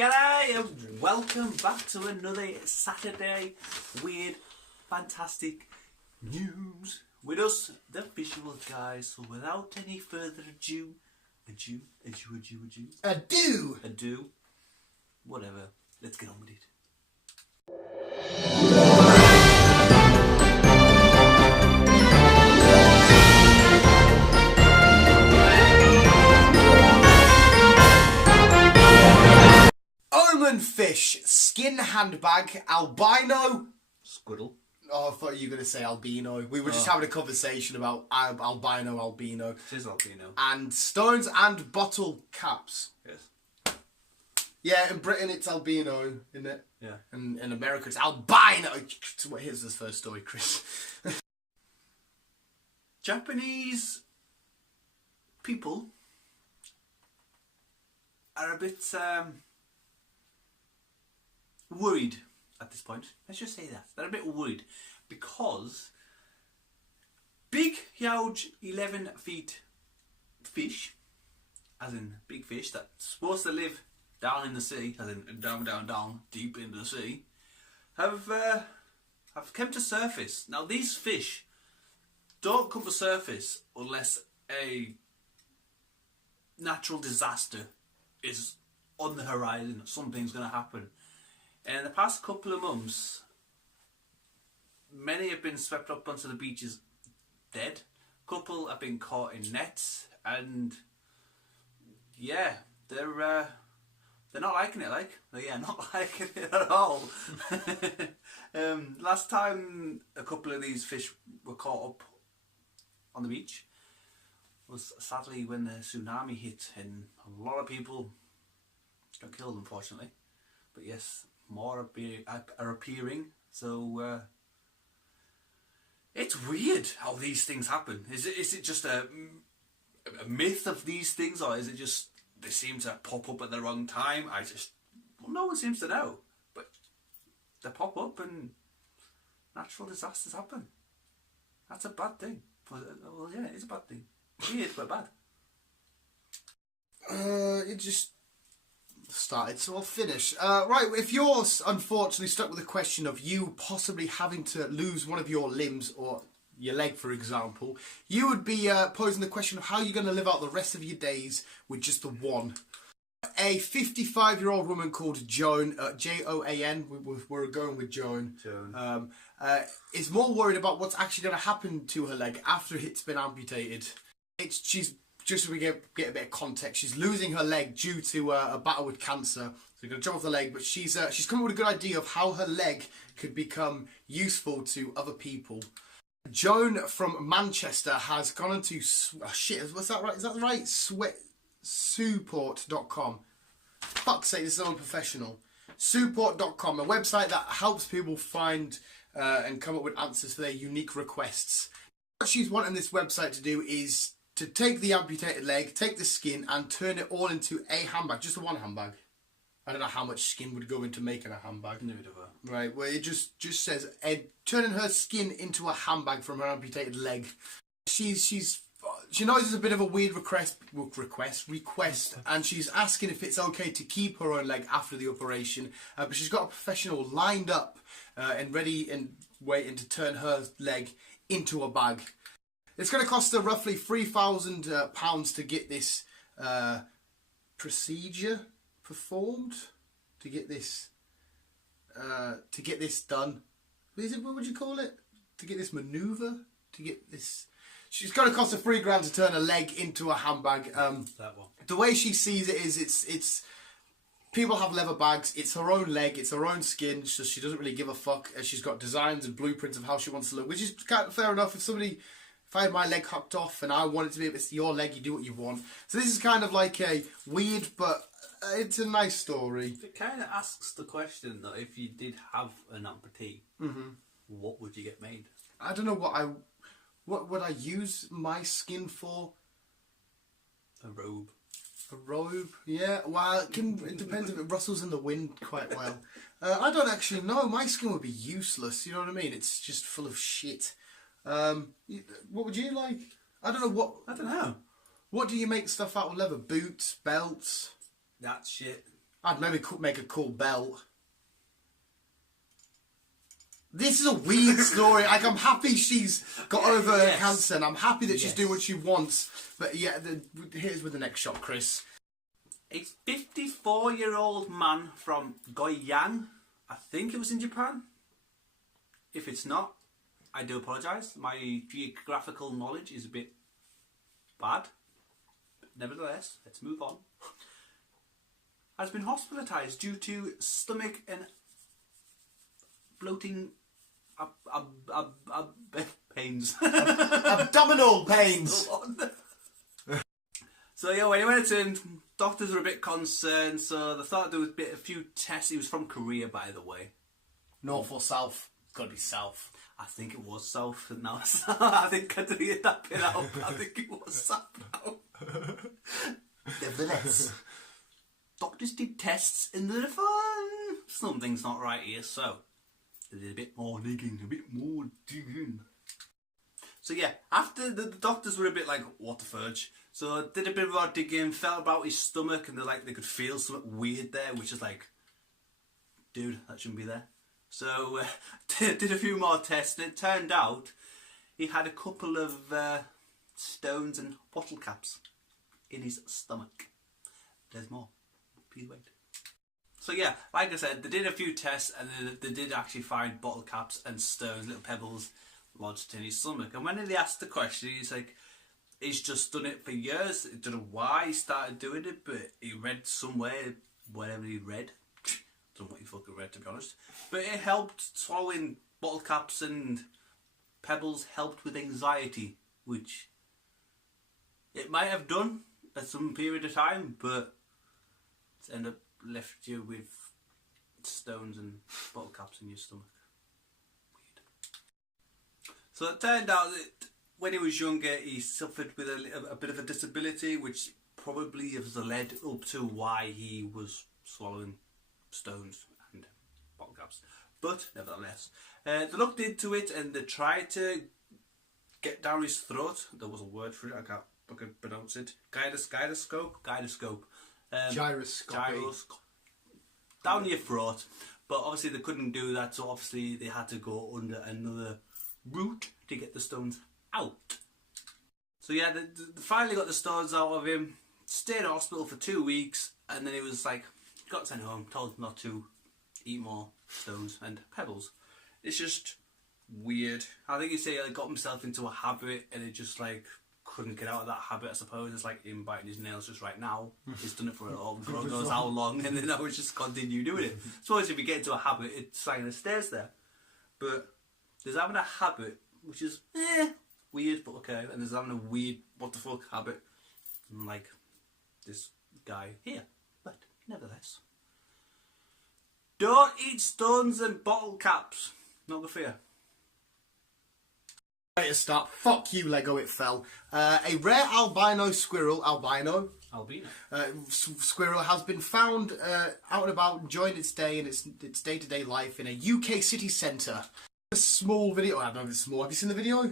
G'day and welcome back to another Saturday weird, fantastic news with us, the visual guys. So without any further ado, whatever, let's get on with it. Fish, skin handbag, albino, Squirrel. Oh, I thought you were going to say albino. We were just having a conversation about albino. It is albino. And stones and bottle caps. Yes. Yeah, in Britain it's albino, isn't it? Yeah. And in America it's albino. Here's this first story, Chris. Japanese people are a bit worried at this point. Let's just say that. They're a bit worried because big, huge 11 feet fish, as in big fish that's supposed to live down in the sea, as in down, deep into the sea, have come to surface. Now these fish don't come to surface unless a natural disaster is on the horizon. Something's going to happen. And in the past couple of months, many have been swept up onto the beaches dead. A couple have been caught in nets, and yeah, they're not liking it. Not liking it at all. Last time a couple of these fish were caught up on the beach was sadly when the tsunami hit, and a lot of people got killed, unfortunately. But yes, more are appearing, so it's weird how these things happen. Is it just a myth of these things, or is it just they seem to pop up at the wrong time? No one seems to know, but they pop up and natural disasters happen. That's a bad thing. Well, yeah, it's a bad thing. Weird, but bad. It just started, so I'll finish. Right, if you're unfortunately stuck with the question of you possibly having to lose one of your limbs or your leg, for example, you would be posing the question of how you're going to live out the rest of your days with just the one. A 55-year-old woman called Joan, Joan, we're going with Joan, is more worried about what's actually going to happen to her leg after it's been amputated. She's just so we get a bit of context, she's losing her leg due to a battle with cancer. So we're going to jump off the leg, but she's come up with a good idea of how her leg could become useful to other people. Joan from Manchester has gone into what's that right? Is that right? Support.com. Fuck's sake, this is unprofessional. Support.com, a website that helps people find and come up with answers for their unique requests. What she's wanting this website to do is to take the amputated leg, take the skin, and turn it all into a handbag. Just the one handbag. I don't know how much skin would go into making a handbag. Never. Right, well, it just says turning her skin into a handbag from her amputated leg. She knows it's a bit of a weird request, and she's asking if it's okay to keep her own leg after the operation. But she's got a professional lined up and ready and waiting to turn her leg into a bag. It's going to cost her roughly £3,000 to get this procedure performed, to get this done. What would you call it? To get this manoeuvre, to get this. She's going to cost her £3,000 to turn a leg into a handbag. That one. The way she sees it is, it's people have leather bags. It's her own leg. It's her own skin. So she doesn't really give a fuck. She's got designs and blueprints of how she wants to look, which is kind of fair enough. If I had my leg hooked off and I wanted to be, if it's your leg, you do what you want. So this is kind of like a weird, but it's a nice story. It kind of asks the question though: if you did have an amputee, what would you get made? I don't know what would I use my skin for? A robe. A robe? Yeah. Well, it depends if it rustles in the wind quite well. I don't actually know. My skin would be useless. You know what I mean? It's just full of shit. What would you like? I don't know. I don't know. What do you make stuff out of leather? Boots, belts? That shit. I'd maybe make a cool belt. This is a weird story. Like, I'm happy she's got over her cancer, and I'm happy that she's doing what she wants. But yeah, here's with the next shot, Chris. A 54-year-old man from Guyz, I think it was in Japan. If it's not, I do apologise. My geographical knowledge is a bit bad. But nevertheless, let's move on. Has been hospitalised due to stomach and bloating pains. Abdominal pains. So yeah, when he went in, doctors were a bit concerned, so they thought there was a few tests. He was from Korea, by the way. North or south? It's got to be south. I think it was south. Now I think I deleted that bit out. I think it was south now. Nevertheless, doctors did tests and they found something's not right here, so they did a bit more digging. So yeah, after the doctors were a bit like, what the fudge? So did a bit of our digging, felt about his stomach, and they could feel something weird there, which is like, dude, that shouldn't be there. So did a few more tests, and it turned out he had a couple of stones and bottle caps in his stomach. There's more. Please wait. So yeah, like I said, they did a few tests, and they did actually find bottle caps and stones, little pebbles, lodged in his stomach. And when they asked the question, he's like, he's just done it for years. I don't know why he started doing it, but he read somewhere, whatever he read. Don't know what he fucking read, to be honest. But it helped. Swallowing bottle caps and pebbles helped with anxiety, which it might have done at some period of time, but it's ended up left you with stones and bottle caps in your stomach. Weird. So it turned out that when he was younger, he suffered with a bit of a disability, which probably has led up to why he was swallowing stones and bottle caps. But nevertheless, they looked into it and they tried to get down his throat. There was a word for it, I can't pronounce it. Gyroscope. Down your throat. But obviously they couldn't do that, so obviously they had to go under another route to get the stones out. So yeah, they finally got the stones out of him, stayed in hospital for 2 weeks, and then he was like, got sent home, told not to eat more stones and pebbles. It's just weird. I think he said he got himself into a habit, and it just like couldn't get out of that habit, I suppose. It's like him biting his nails just right now. He's done it for God knows how long, and then now he's just continue doing it. I suppose if you get into a habit, it's like it stays there. But there's having a habit, which is weird, but okay, and there's having a weird what the fuck habit, like this guy here. But nevertheless, don't eat stones and bottle caps. Not good for you. Right to start. Fuck you, Lego, it fell. A rare albino squirrel, Albino, squirrel has been found out and about enjoying its day and its day-to-day life in a UK city centre. A small video. I don't know if it's small. Have you seen the video?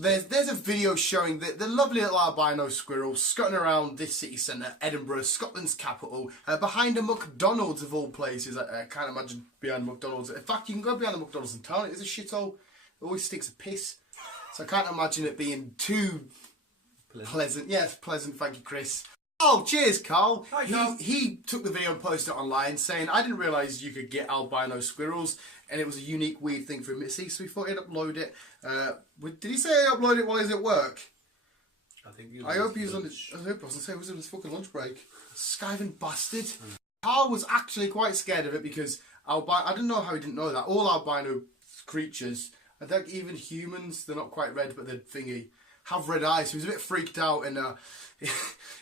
There's a video showing the lovely little albino squirrel scutting around this city centre, Edinburgh, Scotland's capital, behind a McDonald's of all places. I can't imagine behind McDonald's. In fact, you can go behind the McDonald's in town. It's a shithole. It always stinks of piss. So I can't imagine it being too pleasant. Yes, pleasant. Thank you, Chris. Oh, cheers, Carl. Hi, Carl. He took the video and posted it online saying, I didn't realise you could get albino squirrels, and it was a unique, weird thing for him to see, so we thought he'd upload it. Did he say he uploaded it while he's at work? I hope he was on his... I hope I was on his fucking lunch break. Skiving bastard. Carl was actually quite scared of it because I didn't know how he didn't know that. All albino creatures, I think even humans, they're not quite red, but they're thingy, have red eyes. He was a bit freaked out, and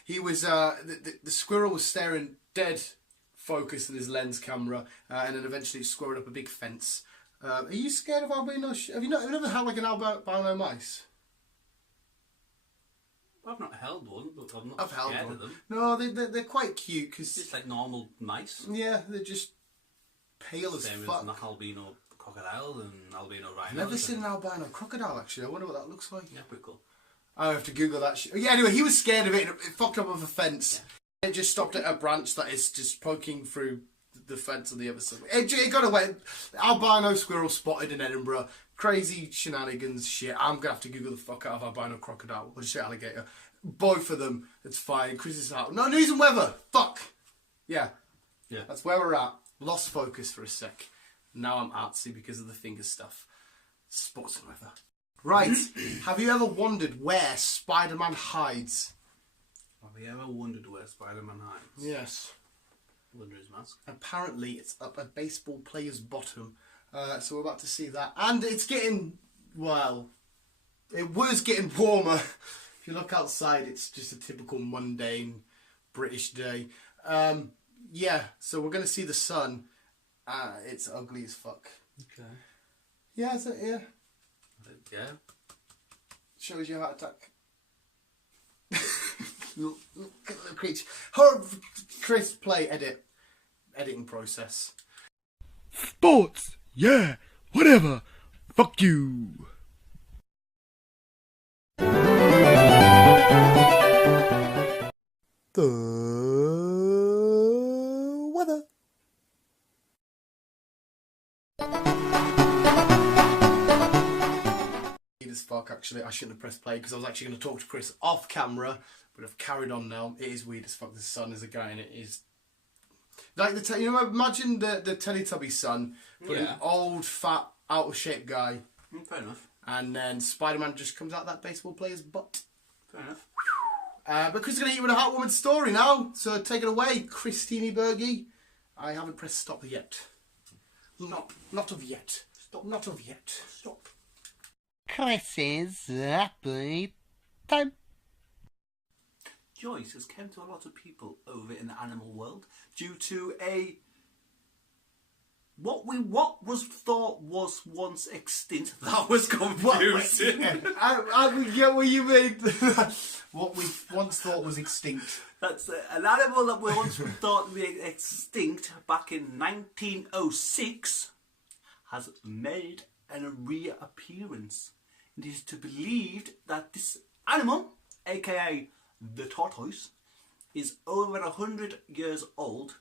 he was the squirrel was staring dead focus in his lens camera, and then eventually it squirreled up a big fence. Are you scared of albinos? Have you never had like an albino mice? I've not held one, but I'm not scared of them. No, they're quite cute because it's like normal mice. Yeah, they're just pale as fuck. Same as albino crocodiles and albino rhinos. I've never seen an albino crocodile actually. I wonder what that looks like. Yeah, pretty cool. I have to Google that shit. Yeah, anyway, he was scared of it and it fucked up with a fence. It just stopped at a branch that is just poking through the fence on the other side. It got away. Albino squirrel spotted in Edinburgh. Crazy shenanigans shit. I'm going to have to Google the fuck out of albino crocodile or shit alligator. Both of them. It's fine. Chris is out. No news and weather. Fuck. Yeah. That's where we're at. Lost focus for a sec. Now I'm artsy because of the finger stuff. Sports and weather. Right. Have you ever wondered where Spider-Man hides? Have you ever wondered where Spider-Man hides? Yes. Under his mask. Apparently it's up a baseball player's bottom. So we're about to see that. And it's getting, well, it was getting warmer. If you look outside, it's just a typical mundane British day. Yeah, so we're going to see the sun. It's ugly as fuck. Okay. Yeah, is it? Yeah. Yeah. Shows you heart attack. Look at the creature. Her, Chris, play, edit. Editing process. Sports, yeah, whatever. Fuck you. The weather. As fuck, actually. I shouldn't have pressed play because I was actually going to talk to Chris off camera, but I've carried on now. It is weird as fuck. The sun is a guy and it is like you know, imagine the Teletubby son, but an old, fat, out of shape guy. Fair enough. And then Spider-Man just comes out that baseball player's butt. Fair enough. But Chris is going to hit you with a Heartwarming story now, so take it away, Christine Bergie. I haven't pressed stop yet. Not of yet. Stop. Not of yet. Stop. Chris's happy time. Guyz has come to a lot of people over in the animal world due to a what was thought was once extinct. That was confusing. I get what you mean. What we once thought was extinct. That's an animal that we once thought to be extinct back in 1906 has made a reappearance. It is to be believed that this animal, aka the tortoise, is over 100 years old,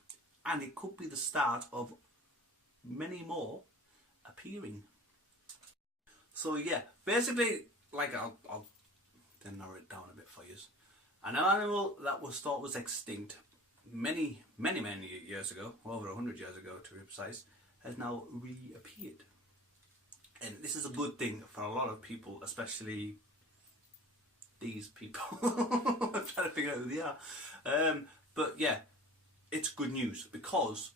and it could be the start of many more appearing. So yeah, basically, like I'll then narrow it down a bit for you. An animal that was thought was extinct many years ago, over 100 years ago to be precise, has now reappeared. And this is a good thing for a lot of people, especially these people. I'm trying to figure out who they are. But yeah, it's good news because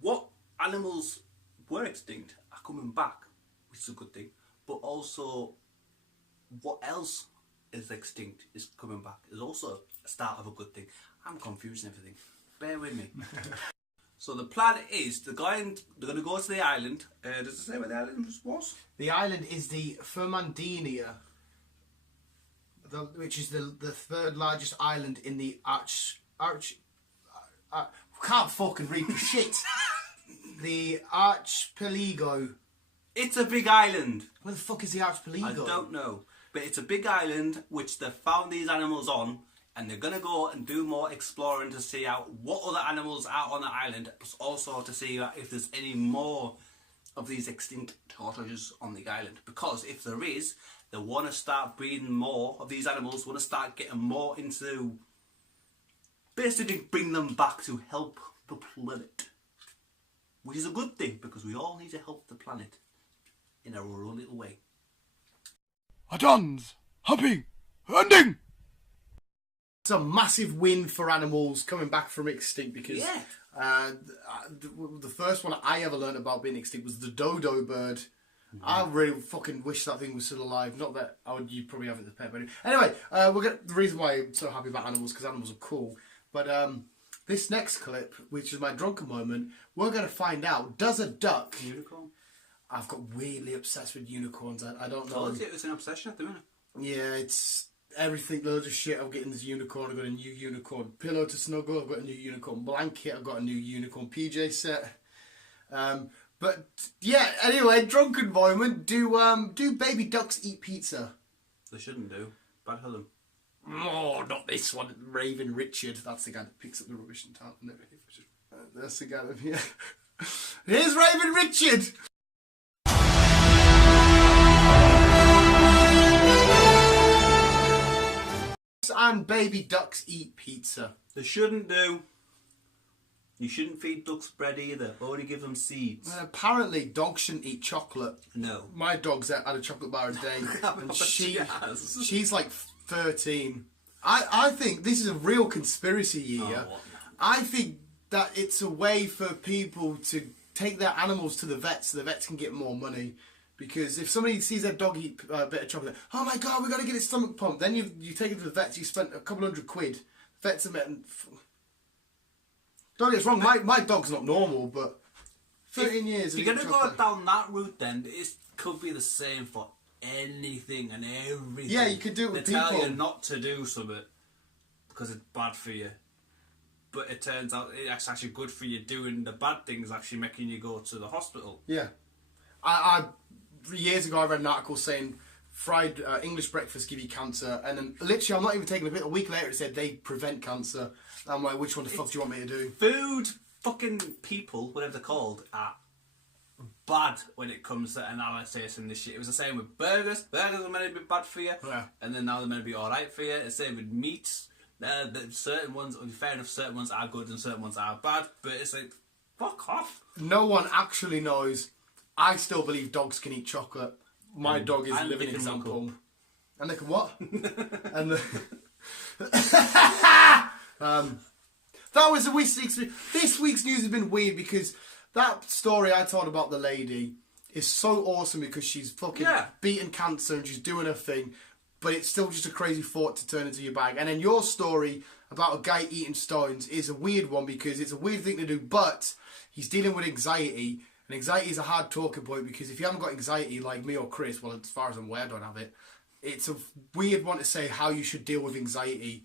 what animals were extinct are coming back, which is a good thing. But also, what else is extinct is coming back is also a start of a good thing. I'm confusing everything. Bear with me. So the plan is they're going to go to the island. Does it say where the island was? The island is the Fernandina, which is the third largest island in the can't fucking read the shit. The archipelago. It's a big island. Where the fuck is the archipelago? I don't know. But it's a big island which they've found these animals on, and they're going to go and do more exploring to see out what other animals are on the island, but also to see if there's any more of these extinct tortoises on the island. Because if there is, they want to start breeding more of these animals, want to start getting more into, basically bring them back to help the planet. Which is a good thing, because we all need to help the planet in our own little way. Adons, humping, hunting. It's a massive win for animals coming back from extinct because the first one I ever learned about being extinct was the dodo bird. Mm-hmm. I really fucking wish that thing was still alive. Not that you probably have it as a pet, but anyway, the reason why I'm so happy about animals because animals are cool. But this next clip, which is my drunken moment, we're going to find out, does a duck... Unicorn? I've got weirdly obsessed with unicorns. I don't know. Oh, it's an obsession at the minute. Yeah, it's everything, loads of shit. I'm getting this unicorn. I've got a new unicorn pillow to snuggle. I've got a new unicorn blanket. I've got a new unicorn PJ set. But yeah, anyway, drunken moment. Do baby ducks eat pizza? They shouldn't do. Bad for them. Oh, not this one. Raven Richard. That's the guy that picks up the rubbish in town. No, that's the guy that... Yeah. Here's Raven Richard! And baby ducks eat pizza. They shouldn't do. You shouldn't feed ducks bread either. Only give them seeds. Apparently, dogs shouldn't eat chocolate. No. My dog's had a chocolate bar a day, and she's like 13. I think this is a real conspiracy here. Oh, I think that it's a way for people to take their animals to the vets so the vets can get more money. Because if somebody sees their dog eat a bit of chocolate, oh my god, we've got to get its stomach pumped. Then you take it to the vets, you spent a couple £100. Vets are met. Don't get us wrong, my dog's not normal, but 13 years. If you're going to go down that route, then it could be the same for anything and everything. Yeah, you could do it with people. They tell you not to do something because it's bad for you. But it turns out it's actually good for you. Doing the bad things actually making you go to the hospital. Yeah. I years ago I read an article saying fried English breakfast give you cancer, and then literally I'm not even taking a bit. A week later it said they prevent cancer. I'm like, which one the fuck do you want me to do? Food, fucking people, whatever they're called, are bad when it comes to analysis and this shit. It was the same with burgers. Burgers were meant to be bad for you, and then now they're meant to be alright for you. The same with meats. Certain ones, fair enough, certain ones are good and certain ones are bad, but it's like, fuck off. No one actually knows. I still believe dogs can eat chocolate. My dog is a living example. And they can what? And that was this week's news has been weird because that story I told about the lady is so awesome because she's fucking beaten cancer and she's doing her thing, but it's still just a crazy thought to turn into your bag. And then your story about a guy eating stones is a weird one because it's a weird thing to do, but he's dealing with anxiety. And anxiety is a hard talking point because if you haven't got anxiety like me or Chris, well, as far as I'm aware, I don't have it. It's a weird one to say how you should deal with anxiety.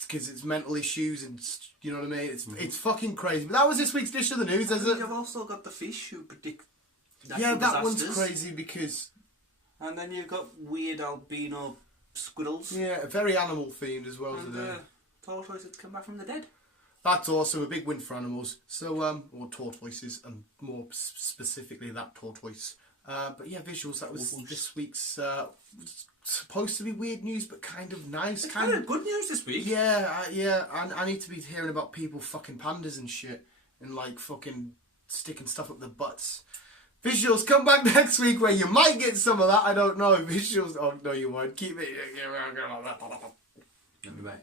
Because it's mental issues and, you know what I mean? It's fucking crazy. But that was this week's dish of the news, is it? You've also got the fish who predict that one's crazy because... And then you've got weird albino squirrels. Yeah, very animal themed as well today. Tortoises come back from the dead. That's awesome, a big win for animals. So, or tortoises, and more specifically that tortoise. But yeah, visuals, that was this week's supposed to be weird news, but kind of nice. Kind of good news this week. Yeah, I need to be hearing about people fucking pandas and shit, and like fucking sticking stuff up their butts. Visuals, come back next week where you might get some of that, I don't know. Visuals, oh no you won't. Keep it. Bye.